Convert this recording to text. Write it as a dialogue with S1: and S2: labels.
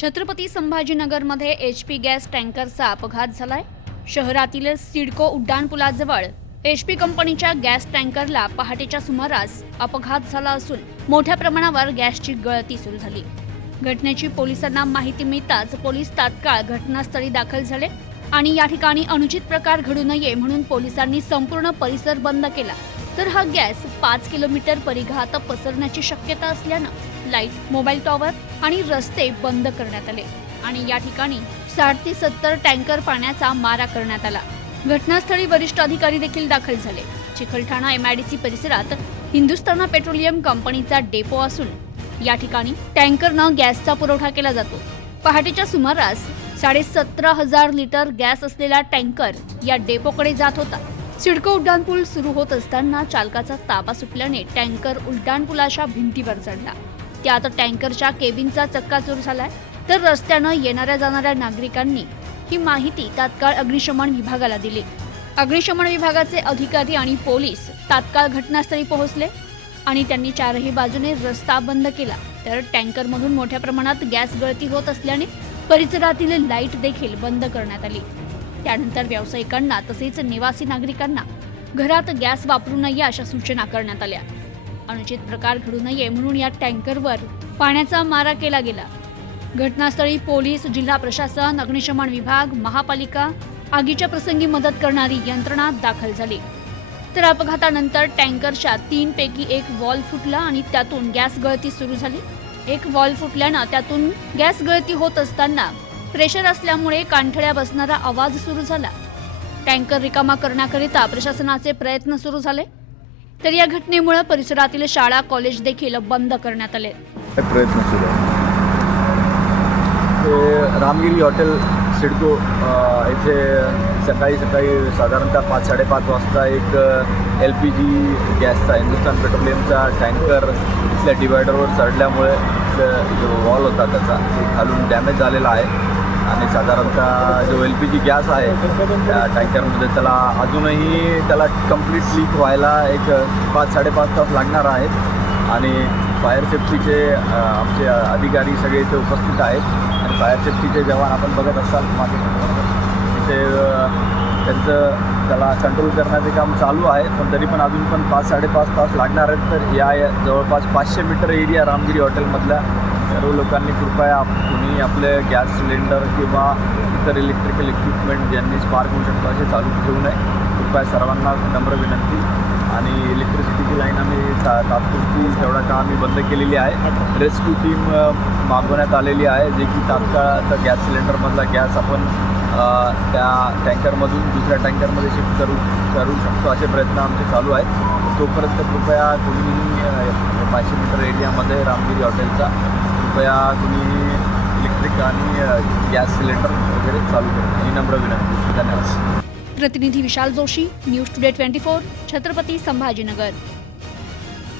S1: छत्रपती संभाजीनगरमध्ये H P gas टँकरचा अपघात झालाय. शहरातील सिडको उड्डाणपुलाजवळ एच पी कंपनीच्या गॅस टँकरला पहाटेच्या सुमारास अपघात झाला असून मोठ्या प्रमाणावर गॅसची गळती सुरू झाली. घटनेची पोलिसांना माहिती मिळताच पोलीस तात्काळ घटनास्थळी दाखल झाले आणि या ठिकाणी अनुचित प्रकार घडू नये म्हणून पोलिसांनी संपूर्ण परिसर बंद केला. तर हा गॅस पाच किलोमीटर परिघात पसरण्याची शक्यता असल्यानं लाइट मोबाईल टॉवर आणि रस्ते बंद करण्यात आले. आणि या ठिकाणी साठ ते सत्तर टँकर पाण्याचा मारा करण्यात आला. घटनास्थळी वरिष्ठ अधिकारी देखील दाखल झाले. चिखलठाणा एमआयडीसी परिसरात हिंदुस्थाना पेट्रोलियम कंपनीचा डेपो असून या ठिकाणी टँकरनं गॅसचा पुरवठा केला जातो. पहाटेच्या सुमारास साडे सतरा हजार लिटर गॅस असलेला टँकर या डेपोकडे जात होता. सिडको उड्डाणपूल सुरू होत असताना चालकाचा ताबा सुटल्याने टँकर उड्डाणपुलाच्या भिंतीवर चढला. त्यात टँकरच्या केबिनचा चक्काचूर झालाय. तर रस्त्यानं येणाऱ्या जाणाऱ्या नागरिकांनी ही माहिती तात्काळ अग्निशमन विभागाला दिली. अग्निशमन विभागाचे अधिकारी आणि पोलीस तात्काळ घटनास्थळी पोहोचले आणि त्यांनी चारही बाजूने रस्ता बंद केला. तर टँकरमधून मोठ्या प्रमाणात गॅस गळती होत असल्याने परिसरातील लाइट देखील बंद करण्यात आली. त्यानंतर व्यावसायिकांना तसेच निवासी नागरिकांना घरात गॅस वापरू नये अशा सूचना करण्यात आल्या. अनुचित प्रकार घडू नये म्हणून या टँकरवर पाण्याचा मारा केला गेला. घटनास्थळी पोलीस जिल्हा प्रशासन अग्निशमन विभाग महापालिका आगीच्या प्रसंगी मदत करणारी यंत्रणा दाखल झाली. तर अपघातानंतर टँकरच्या तीन पैकी एक वॉल फुटला आणि त्यातून गॅस गळती सुरू झाली. एक वॉल फुटल्यानं त्यातून गॅस गळती होत असताना प्रेशर असल्यामुळे कांठळ्या बसणारा आवाज सुरू झाला. टँकर रिकामा करण्याकरिता प्रशासनाचे प्रयत्न सुरू झाले. तर या घटनेमुळे परिसरातील शाळा कॉलेज देखील बंद करण्यात आले.
S2: प्रयत्न सुरू आहे? रामगिरी हॉटेल सिडको इथे सकाळी सकाळी साधारणतः पाच साडेपाच वाजता एक एल पी जी गॅसचा हिंदुस्तान पेट्रोलियमचा टँकर इथल्या डिवायडरवर चढल्यामुळे जो वॉल होता त्याचा ते खालून डॅमेज झालेला आहे. आणि साधारणतः जो एल पी जी गॅस आहे त्या टँकरमध्ये त्याला अजूनही त्याला कंप्लीट लीक व्हायला एक पाच साडेपाच तास लागणार आहेत. आणि फायर सेफ्टीचे आमचे अधिकारी सगळे इथे उपस्थित आहेत. आणि फायर सेफ्टीचे जवान आपण बघत असाल मागे. तिथे त्यांचं त्याला कंट्रोल करण्याचे काम चालू आहे पण तरी पण अजून पण पाच साडेपाच तास लागणार आहेत. तर या जवळपास पाचशे मीटर एरिया रामगिरी हॉटेलमधल्या सर्व लोकांनी कृपया आप- कुणी आपले गॅस सिलेंडर किंवा इतर इलेक्ट्रिकल इक्विपमेंट ज्यांनी स्पार्क होऊ शकतो असे चालू ठेवू नये. कृपया सर्वांना नम्र विनंती. आणि इलेक्ट्रिसिटीची लाईन आम्ही ता तात्पुरती तेवढा काळ आम्ही बंद केलेली आहे. रेस्क्यू टीम मागवण्यात आलेली आहे जे की तात्काळ आता गॅस सिलेंडरमधला गॅस आपण त्या टँकरमधून दुसऱ्या टँकरमध्ये शिफ्ट करू करू शकतो असे प्रयत्न आमचे चालू आहेत. तोपर्यंत कृपया तुम्ही पाचशे मीटर एरियामध्ये रामगिरी हॉटेलचा कृपया तुम्ही इलेक्ट्रिक आणि गॅस सिलेंडर वगैरे चालू करा. ही नम्र विनंती. धन्यवाद.
S1: प्रतिनिधी Vishal Joshi news today twenty four Chhatrapati Sambhajinagar.